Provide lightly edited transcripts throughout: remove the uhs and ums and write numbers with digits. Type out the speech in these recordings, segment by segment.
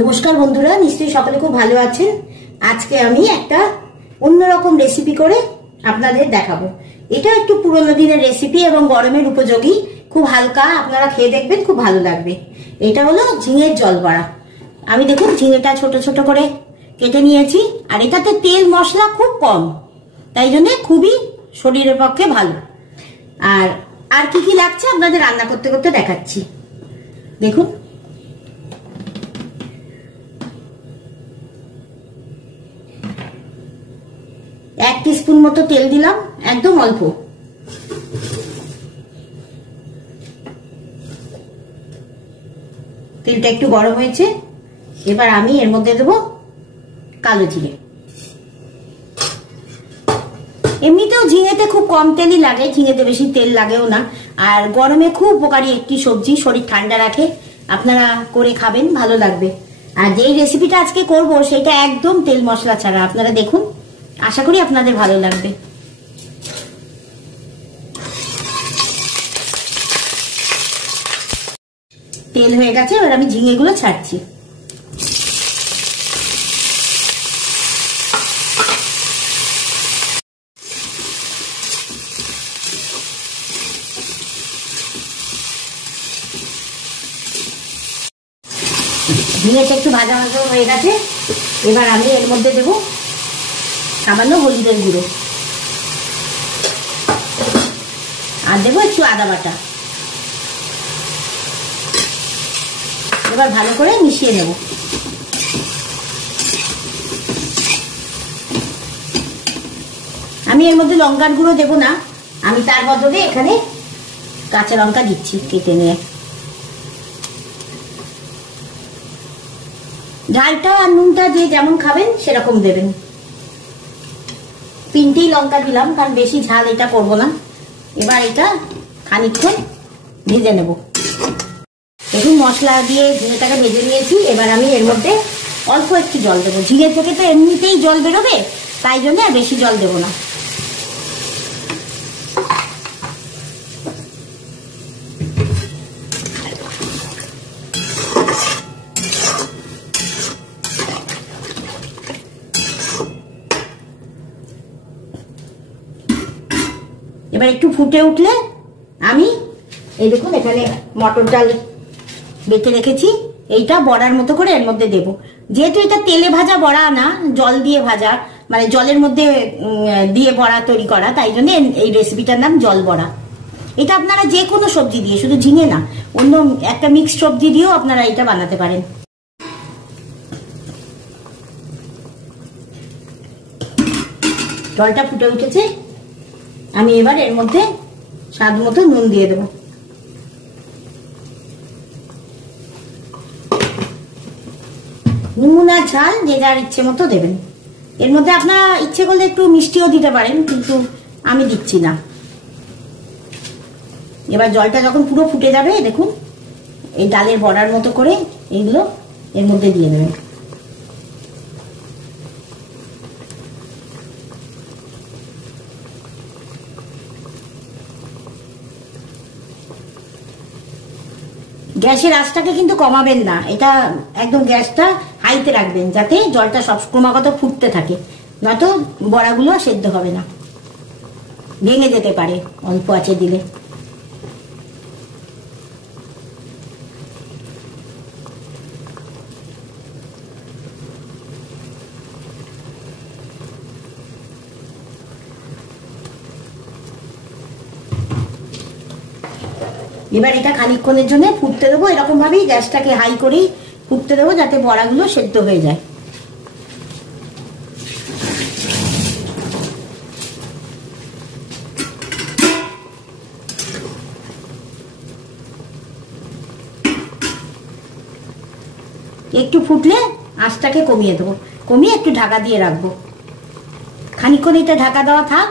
নমস্কার বন্ধুরা, নিশ্চয়ই সকলে খুব ভালো আছেন। আজকে আমি একটা অন্যরকম রেসিপি করে আপনাদের দেখাবো। এটা একটু পুরোনো দিনের রেসিপি এবং গরমের উপযোগী, খুব হালকা, আপনারা খেয়ে দেখবেন, খুব ভালো লাগবে। এটা হলো ঝিঙের জল বড়া। আমি দেখুন ঝিঙেটা ছোট ছোট করে কেটে নিয়েছি, আর এটাতে তেল মশলা খুব কম, তাই জন্য খুবই শরীরের পক্ষে ভালো। আর আর কি কি লাগছে আপনাদের রান্না করতে করতে দেখাচ্ছি। দেখুন, এক টিস্পুন মতো তেল দিলাম, একদম অল্প। তেলটা একটু গরম হয়েছে, এবার আমি এর মধ্যে দেবো কালো জিরে। এমনিতেও ঝিঙেতে খুব কম তেলই লাগে, ঝিঙেতে বেশি তেল লাগেও না। আর গরমে খুব উপকারী একটি সবজি, শরীর ঠান্ডা রাখে। আপনারা করে খাবেন, ভালো লাগবে। আর যেই রেসিপিটা আজকে করব সেটা একদম তেল মশলা ছাড়া। আপনারা দেখুন, আশা করি আপনাদের ভালো লাগবে। তেল হয়ে গেছে, এবার আমি ঝিঙেগুলো ছাড়ছি। ঝিঙেটা একটু ভাজা ভাজা হয়ে গেছে, এবার আমি এর মধ্যে দেব সামান্য হলুদের গুঁড়ো, আর দেবো একটু আদা বাটা। এবার ভালো করে মিশিয়ে নেব। আমি এর মধ্যে লঙ্কার গুঁড়ো দেবো না, আমি তার বদলে এখানে কাঁচা লঙ্কা দিচ্ছি কেটে নিয়ে। ঝালটা আর নুনটা যে যেমন খাবেন সেরকম দেবেন। 3টেই লঙ্কা দিলাম, কারণ বেশি ঝাল এটা করবো না। এবার এটা খানিকক্ষণ ভেজে নেব। দেখুন, মশলা দিয়ে ঝিঙেটাকে ভেজে নিয়েছি। এবার আমি এর মধ্যে অল্প একটু জল দেবো। ঝিঙে থেকে তো এমনিতেই জল বেরোবে, তাই জন্য আর বেশি জল দেবো না। এবার একটু ফুটে উঠলে আমি এই দেখুন এখানে মটর ডাল বেটে রেখেছি, এইটা বড়ার মতো করে এর মধ্যে দেব। যেহেতু এটা তেলে ভাজা বড়া না, জল দিয়ে ভাজা, মানে জলের মধ্যে দিয়ে বড়া তৈরি করা, তাই জন্য এই রেসিপিটার নাম জল বড়া। এটা আপনারা যে কোনো সবজি দিয়ে, শুধু ঝিঙে না, অন্য একটা মিক্সড সবজি দিয়েও আপনারা এটা বানাতে পারেন। জলটা ফুটে উঠেছে, আমি এবার এর মধ্যে স্বাদ মতো নুন দিয়ে দেব। নুন আর ঝাল যে যার ইচ্ছে মতো দেবেন। এর মধ্যে আপনারা ইচ্ছে করলে একটু মিষ্টিও দিতে পারেন, কিন্তু আমি দিচ্ছি না। এবার জলটা যখন পুরো ফুটে যাবে, দেখুন এই ডালের বড়ার মতো করে এইগুলো এর মধ্যে দিয়ে দেবেন। গ্যাসের আঁচটাকে কিন্তু কমাবেন না, এটা একদম গ্যাসটা হাইতে রাখবেন, যাতে জলটা সব ক্রমাগত ফুটতে থাকে, নয়তো বড়াগুলো সেদ্ধ হবে না, ভেঙে যেতে পারে অল্প আঁচে দিলে। এবার এটা খানিকক্ষণের জন্য ফুটতে দেবো। এরকম ভাবেই গ্যাসটাকে হাই করেই ফুটতে দেবো, যাতে বড়াগুলো সেদ্ধ হয়ে যায়। একটু ফুটলে আঁচটাকে কমিয়ে দেবো, কমিয়ে একটু ঢাকা দিয়ে রাখবো। খানিকক্ষণ এটা ঢাকা দেওয়া থাক,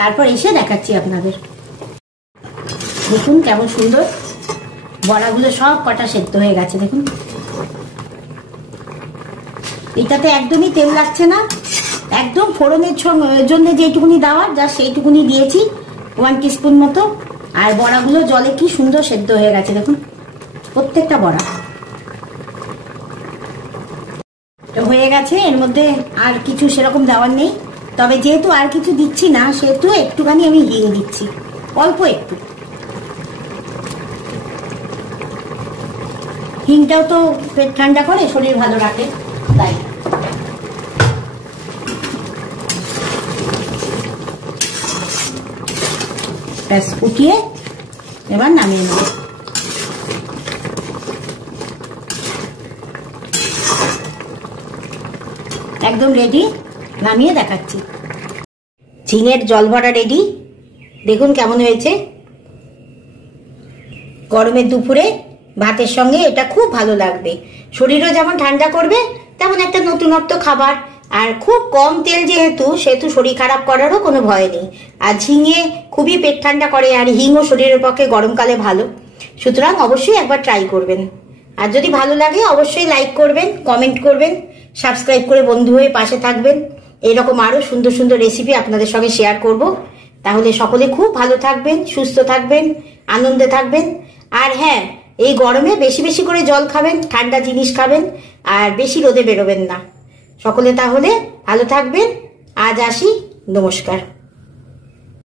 তারপর এসে দেখাচ্ছি আপনাদের। দেখুন কেমন সুন্দর বড়াগুলো সব কটা সেদ্ধ হয়ে গেছে। দেখুন, এটাতে একদমই তেল লাগছে না, একদম ফোড়নের জন্য যেটুকুনি দেওয়ার যা সেইটুকুনি দিয়েছি, 1 টিস্পুন মতো। আর বড়াগুলো জলে কি সুন্দর সেদ্ধ হয়ে গেছে দেখুন, প্রত্যেকটা বড়া। হয়ে গেছে, এর মধ্যে আর কিছু সেরকম দেওয়ার নেই। তবে যেহেতু আর কিছু দিচ্ছি না, সেহেতু একটুখানি আমি হিং দিচ্ছি, অল্প একটু। হিংটাও তো পেট ঠান্ডা করে, শরীর ভালো রাখে, তাই। ব্যাস, ফুটিয়ে এবার নামিয়ে নেব। একদম রেডি, নামিয়ে দেখাচ্ছি। ঝিঙের জল ভরা রেডি, দেখুন কেমন হয়েছে। গরমের দুপুরে ভাতের সঙ্গে এটা খুব ভালো লাগবে, শরীরও যেমন ঠান্ডা করবে, তেমন একটা নতুনত্ব খাবার। আর খুব কম তেল যেহেতু, সেহেতু শরীর খারাপ করারও কোনো ভয় নেই। আর ঝিঙে খুবই পেট ঠান্ডা করে, আর হিংও শরীরের পক্ষে গরমকালে ভালো। সুতরাং অবশ্যই একবার ট্রাই করবেন। আর যদি ভালো লাগে অবশ্যই লাইক করবেন, কমেন্ট করবেন, সাবস্ক্রাইব করে বন্ধু হয়ে পাশে থাকবেন। এরকম আরো সুন্দর সুন্দর রেসিপি আপনাদের সঙ্গে শেয়ার করব। তাহলে সকলে খুব ভালো থাকবেন, সুস্থ থাকবেন, আনন্দে থাকবেন। আর হ্যাঁ, এই গরমে বেশি বেশি করে জল খাবেন, ঠান্ডা জিনিস খাবেন, আর বেশি রোদে বেরোবেন না। সকলে তাহলে ভালো থাকবেন। আজ আসি, নমস্কার।